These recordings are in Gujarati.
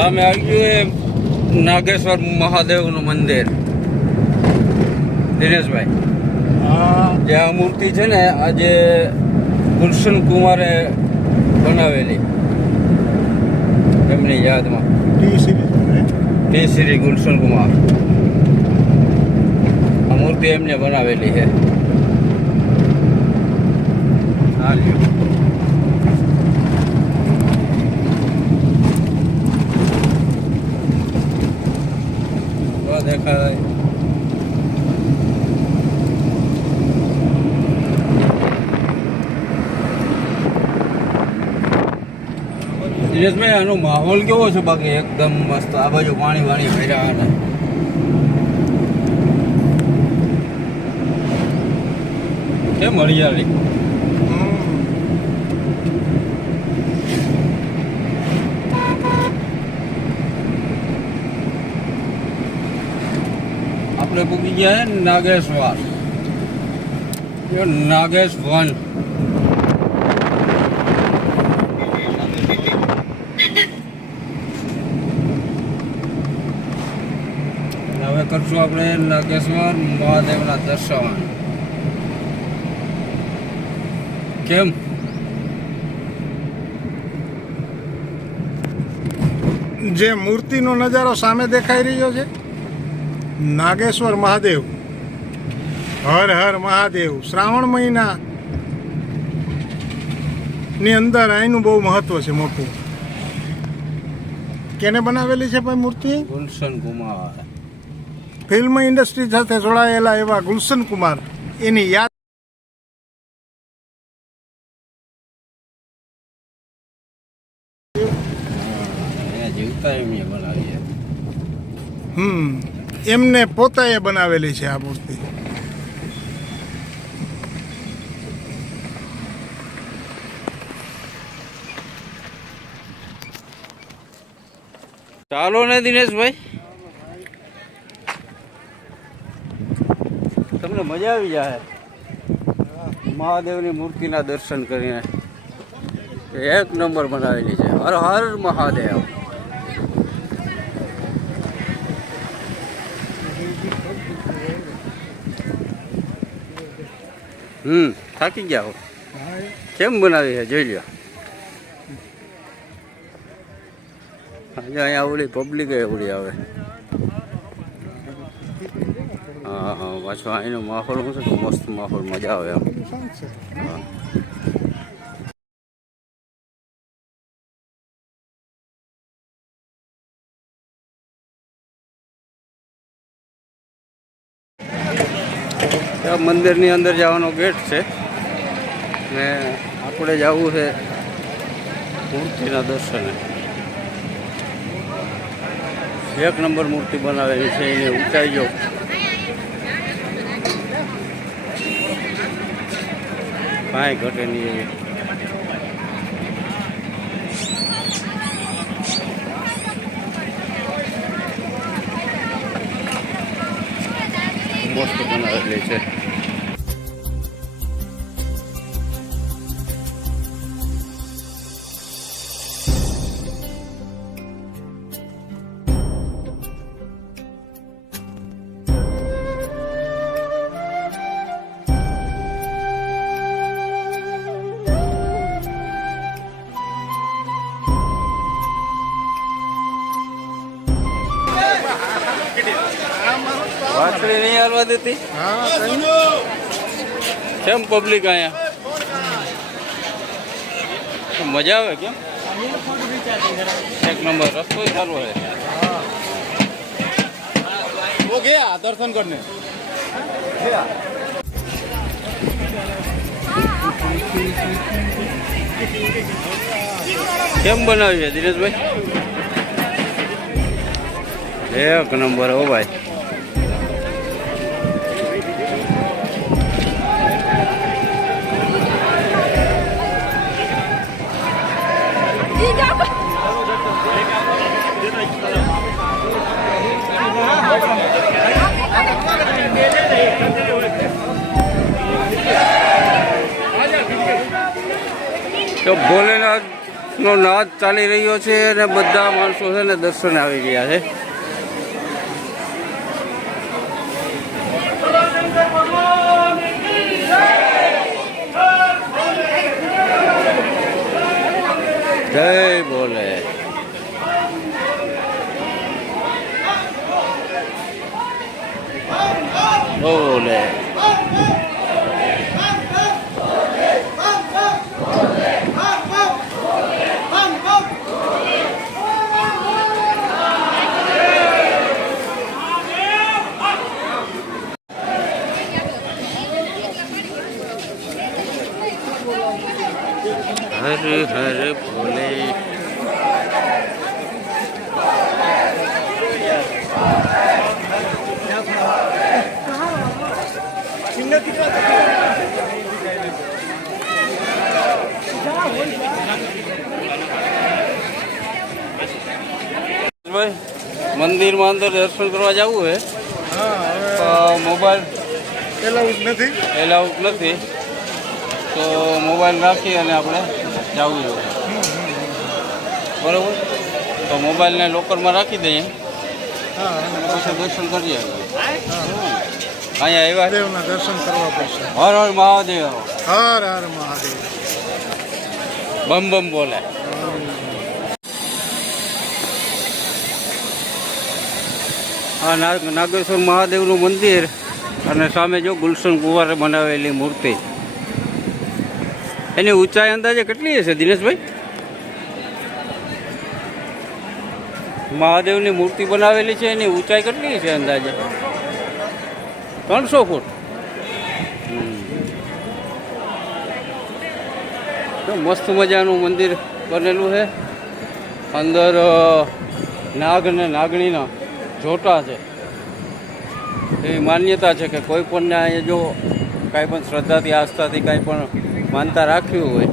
સામે આવી ગયું એ નાગેશ્વર મહાદેવનું મંદિર દિનેશભાઈ હા જે આ મૂર્તિ છે ને આજે ગુલશન કુમારે બનાવેલી એમની યાદમાં. T Series T Shri Gulshan Kumar. આ મૂર્તિ એમને બનાવેલી છે. હા દેખાય. દિનેશભાઈ આનો માહોલ કેવો છે બાકી? એકદમ મસ્ત. આ બાજુ પાણી વાણી ભર્યા અને. કેમ હરિયાળી આપણે પૂકી ગયા છે નાગેશ્વર. નાગેશ વન હવે કરશું આપણે નાગેશ્વર મહાદેવના દર્શન. કેમ? જે મૂર્તિનો નજારો સામે દેખાઈ રહ્યો છે? નાગેશ્વર મહાદેવ. હર હર મહાદેવ. શ્રાવણ મહિના ની અંદર અહીંનું બહુ મહત્વ છે મોટું. કેને બનાવેલી છે ભાઈ મૂર્તિ? ગુલશન કુમાર. ફિલ્મ ઇન્ડસ્ટ્રી સાથે જોડાયેલા એવા ગુલશન કુમાર. એની યાદ અહીંયા જીવતા એમને બનાવીએ હમ એમને પોતાએ બનાવેલી છે આ મૂર્તિ. ચાલો ને દિનેશભાઈ. તમને મજા આવી જાય. મહાદેવની મૂર્તિના દર્શન કરીને એક નંબર બનાવેલી છે. હર હર મહાદેવ. હમ, થાકી ગયા હો. કેમ બનાવી છે? જોઈ લ્યો. આજે અહીંયા ઓલી પબ્લિક એવડી આવે. હા હા, પાછો અહીંનો માહોલ શું છે? મસ્ત માહોલ, મજા આવે એમ. હા. મંદિરની અંદર જવાનો ગેટ છે. ને આપણે જવું છે મૂર્તિના દર્શને. એક નંબર મૂર્તિ બનાવેલી છે, એને ઊંચાઈ જો કાંઈ ઘટે નહીં એવી વાછડી નહીં હાલવા દેતી? કેમ પબ્લિક અહીંયા? મજા આવે કેમ? એક નંબર રસ્તો સારો હોય ઓ ગયા દર્શન કરને. કેમ બનાવ્યું છે દિનેશભાઈ? એક નંબર ઓ ભાઈ. તો ભોલેનાથ નો નાદ ચાલી રહ્યો છે અને બધા માણસો છે ને દર્શન આવી રહ્યા છે જય બોલે બોલે હર હર ભોલે મંદિરમાં અંદર દર્શન કરવા જવું તો મોબાઈલ એલાઉડ નથી. એલાઉડ નથી. તો મોબાઈલ રાખી અને આપણે જવું જોઈએ બરાબર? તો મોબાઈલને લોકરમાં રાખી દઈએ. પછી દર્શન કરીએ હા. અહીંયા આવ્યા? દેવના દર્શન કરવા પડશે. હર હર મહાદેવ. હર હર મહાદેવ. બમ બમ બોલે. આ નાગ નાગેશ્વર મહાદેવનું મંદિર અને સામે જો ગુલશન કુંવારે બનાવેલી મૂર્તિ. એની ઊંચાઈ અંદાજે કેટલી હશે, દિનેશભાઈ? મહાદેવની મૂર્તિ બનાવેલી છે, એની ઊંચાઈ કેટલી છે અંદાજે? ત્રણસો ફૂટ. મસ્ત મજાનું મંદિર બનેલું છે. અંદર નાગ ને નાગણીના જોટા છે. એવી માન્યતા છે કે કોઈ પણને અહીંયા જો કાંઈ પણ શ્રદ્ધાથી, આસ્થાથી કાંઈ પણ માનતા રાખ્યું હોય,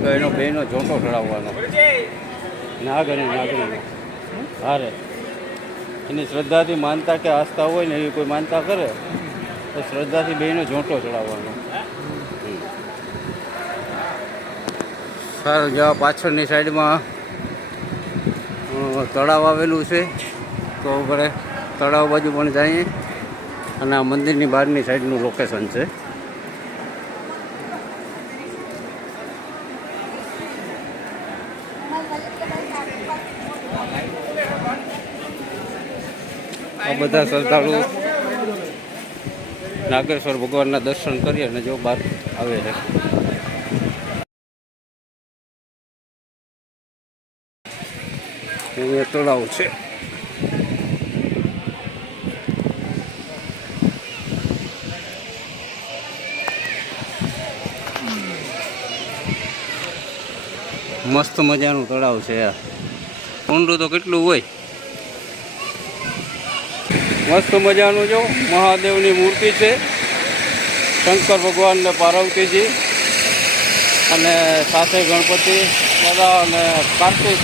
તો એનો બેનો જોટો ચડાવવાનો. નાગ અને નાગણીનો હારે એની શ્રદ્ધાથી માનતા કે આસ્થા હોય ને એવી કોઈ માનતા કરે, તો શ્રદ્ધાથી બેનો જોટો ચડાવવાનો. સારું જવા પાછળની સાઈડમાં તળાવ આવેલું છે, તો આપણે તળાવ બાજુ પણ જઈએ. અને આ મંદિરની બહારની સાઈડનું લોકેશન છે. બધા શ્રદ્ધાળુ નાગેશ્વર ભગવાનના દર્શન કરી અને જો બહાર આવે છે. તળાવ છે. મસ્ત મજાનું તળાવ છે યાર ઊંડું તો કેટલું હોય. મસ્ત મજાનું જો મહાદેવની મૂર્તિ છે. શંકર ભગવાન ને પાર્વતીજી અને સાથે ગણપતિ દાદા અને કાર્તિક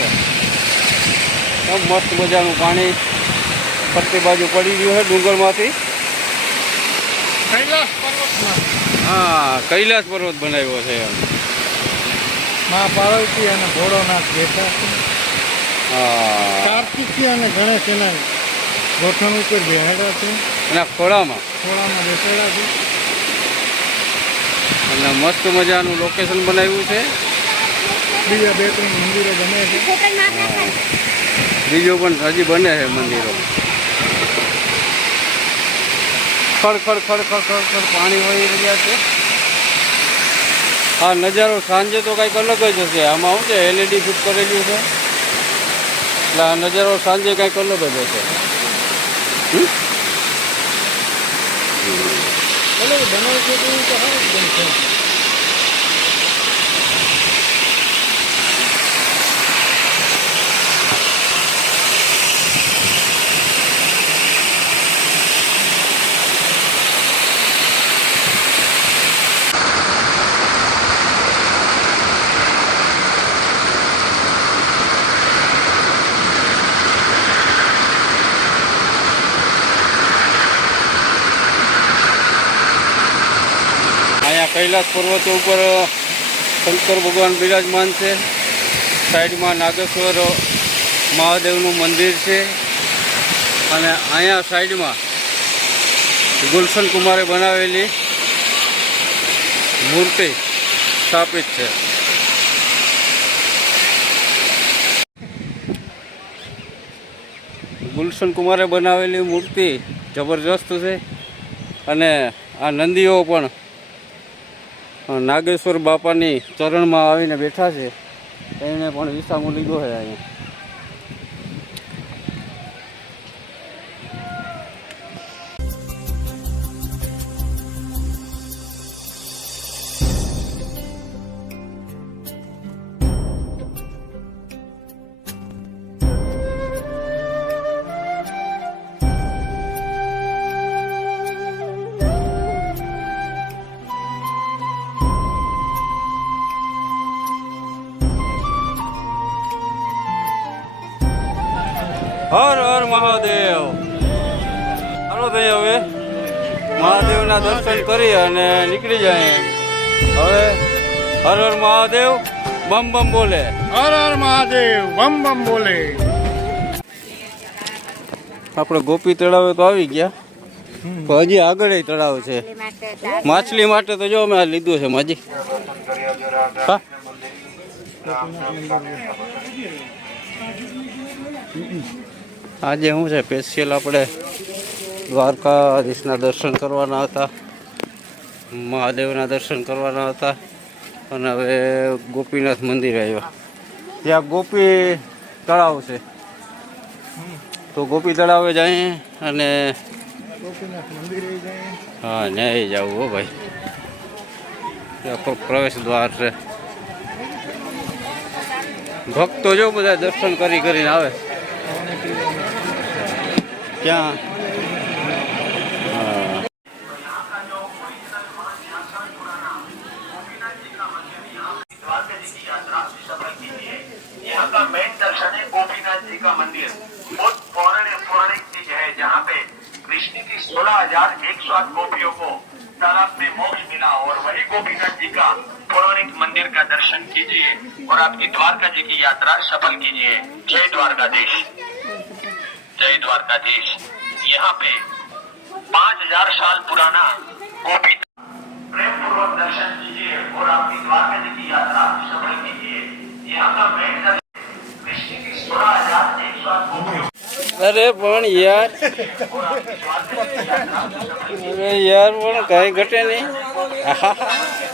મસ્ત મજાનું પાણી ફરતી બાજુ પડી ગયું છે ડુંગરમાંથી. હા કૈલાસ પર્વત બનાવ્યો છે એમ. મા પાર્વતી અને ભોળોનાથ બેઠા હા. કાર્તિકી અને ગણેશ એના ગોઠણ ઉપર બેહાડા છે. એના ખોળામાં? ખોળામાં બેસેલા છે. અને મસ્ત મજાનું લોકેશન બનાવ્યું છે. બીજા બે ત્રણ મંદિરો બને છે. બીજો પણ હજી બને છે મંદિરો. ખડ ખડ ખડ ખડ ખડ ખડ પાણી વહી રહ્યા છે. આ નજારો સાંજે તો કંઈક અલગ જ હશે. આમાં શું છે? એલઈડી ફિટ કરેલું છે. એટલે આ નજારો સાંજે કંઈક અલગ જ હશે. બનાવ છે તો સારું જ બનશે અહીંયા કૈલાસ પર્વત ઉપર શંકર ભગવાન બિરાજમાન છે. સાઈડમાં નાગેશ્વર મહાદેવનું મંદિર છે. અને અહીંયા સાઈડમાં ગુલશન કુમારે બનાવેલી મૂર્તિ સ્થાપિત છે. ગુલશન કુમારે બનાવેલી મૂર્તિ જબરજસ્ત છે. અને આ નંદીઓ પણ નાગેશ્વર બાપાની ચરણમાં આવીને બેઠા છે. એને પણ વિસામો લીધો છે અહીંયા. મહાદેવ. હાલો ભાઈ હવે મહાદેવના દર્શન કરી અને નીકળી જાય હવે હર હર મહાદેવ બમ બમ બોલે. હર હર મહાદેવ બમ બમ બોલે. આપણે ગોપી તળાવે તો આવી ગયા. હજી આગળ તળાવ છે. માછલી માટે તો જો અમે લીધું છે માજી. હા. આજે શું છે? સ્પેશિયલ આપણે દ્વારકાધીશના દર્શન કરવાના હતા. મહાદેવના દર્શન કરવાના હતા. અને હવે ગોપીનાથ મંદિર આવ્યા. ત્યાં ગોપી તળાવ છે. તો ગોપી તળાવે જઈએ અને હા ન્યાય જવું હો ભાઈ. ત્યાં પ્ર- પ્રવેશ દ્વાર છે. ભક્તો જો બધા દર્શન કરી કરીને આવે. क्या? का मंदिर है। जहाँ पे कृष्ण की सोलह हज़ार एक सौ आठ गोपियों को तालाब में मिला और वही गोपीनाथ जी का पौराणिक मंदिर का दर्शन कीजिए और आपकी द्वारका जी की यात्रा सफल कीजिए जय द्वारकाधीश जय द्वारकाधीश यहाँ पे पाँच हज़ार साल पुराना गोपी प्रेम पूर्वक दर्शन कीजिए और आपकी द्वारका जी की यात्रा सफल कीजिए। यहाँ का मेन कृष्ण की सोलह हज़ार एक सौ अरे पण यार। अरे यार पण कहीं घटे नहीं। ઘટે નહીં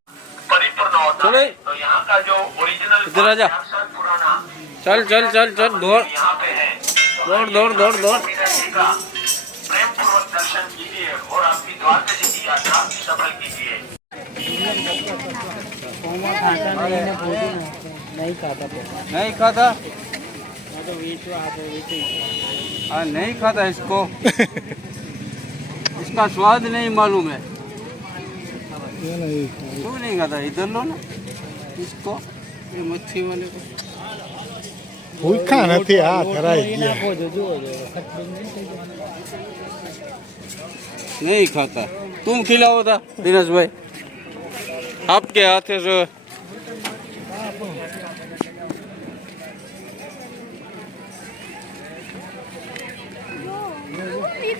तो, तो यहाँ का जो ओरिजिनल पुराना चल तो चल चल चल दौड़। दौड़ तो दौड़ दौड़ दौड़। प्रेम पूर्वक दर्शन कीजिए और आपकी नहीं नहीं खाता। हाँ, नहीं खाता इसको। इसका स्वाद नहीं मालूम है। क्यों नहीं खाता इधर लो ना इसको ये मच्छी वाले को ભૂખા નથી આ ધરાઈ ગયા नहीं खाता तुम खिलाओ था दिनेश भाई आपके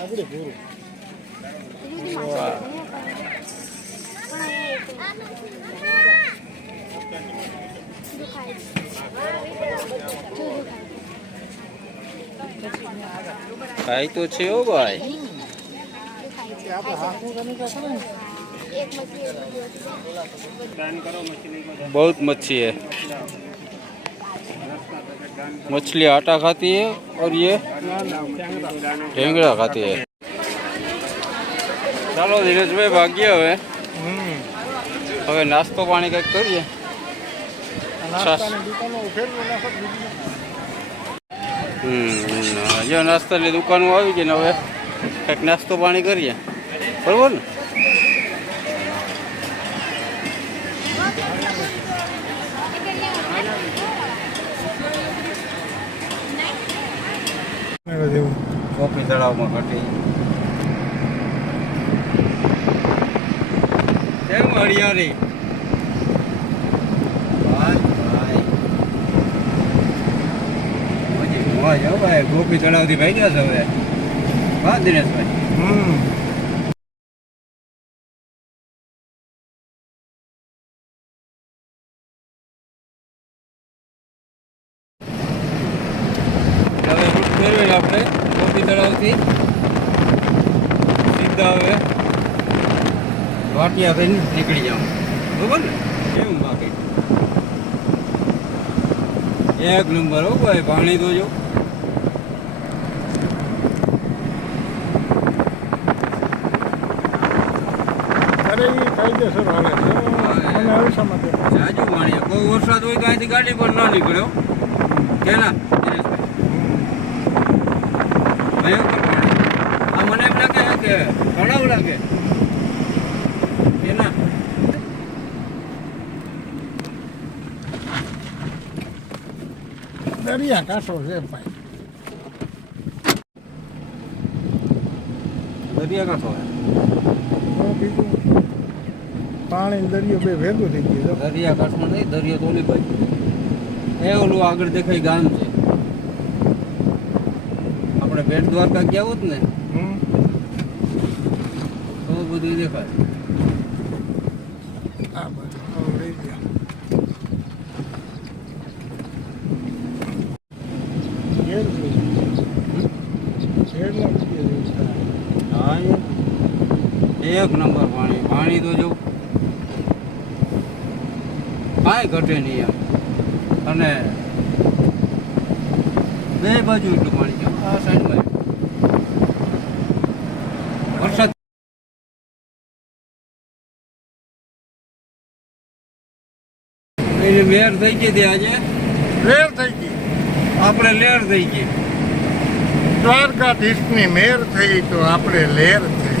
મૂછવાળી હોતી ઓકે અને હમણાં પેલી હા ખાઈ તો છે હો ભાઈ एक मछली बहुत मच्छी है मछली आटा खाती है और ये ઢેંગડા ખાતી है ચાલો ધીરજભાઈ ભાગ્ય હવે હમ હવે નાસ્તો પાણી કંઈક કરીએ નાસ્તાની દુકાનો ફેરવી નાખો બીજી. હમ જો નાસ્તાની દુકાનો આવી ગઈ ને હવે કંઈક નાસ્તો પાણી કરીએ બરોબર ને કોફી તળાવમાં ઘટી. કેમ હરિયાળી? ગોપી તળાવથી ભાઈ ગયા છે હવે. હા દિનેશભાઈ હમ હવે રૂટ ફેરવીને આપણે ગોપી તળાવથી સીધા હવે વાટિયા થઈને નીકળી જાવ બરોબર ને કેવું બાકી એક નંબર હો ભાઈ પાણી દોજો. જાજુ પાણી બહુ વરસાદ હોય તો અહીંથી ગાડી પણ ન નીકળ્યો કે ના ભયંકર પાણી. આ મને એમ લાગે કે તળાવ લાગે કે ના દરિયા કાંઠો છે ભાઈ દરિયા કાંઠો પાણી દરિયો બે ભેગું થઈ ગયું. દરિયા કાંઠો નહીં દરિયો તો ઓલી બાજુ એ ઓલું આગળ દેખાય ગામ છે આપણે બેટ દ્વારકા ગયા હોત ને તો બધું દેખાય આ બાજુ હવે લઈ ગયા ઘેર જેવું. ઘેરના બીજે જેવું થાય. હા એ એક નંબર પાણી પાણી તો જો કાંઈ ઘટે નહીં એમ. અને બે બાજુ એટલું પાણી છે, આ સાઈડમાં વરસાદ એની મેર થઈ ગઈ હતી આજે. લેર થઈ ગઈ. આપણે લેર થઈ ગઈ. દ્વારકાધીશની મેર થઈ તો આપણે લેર થઈ.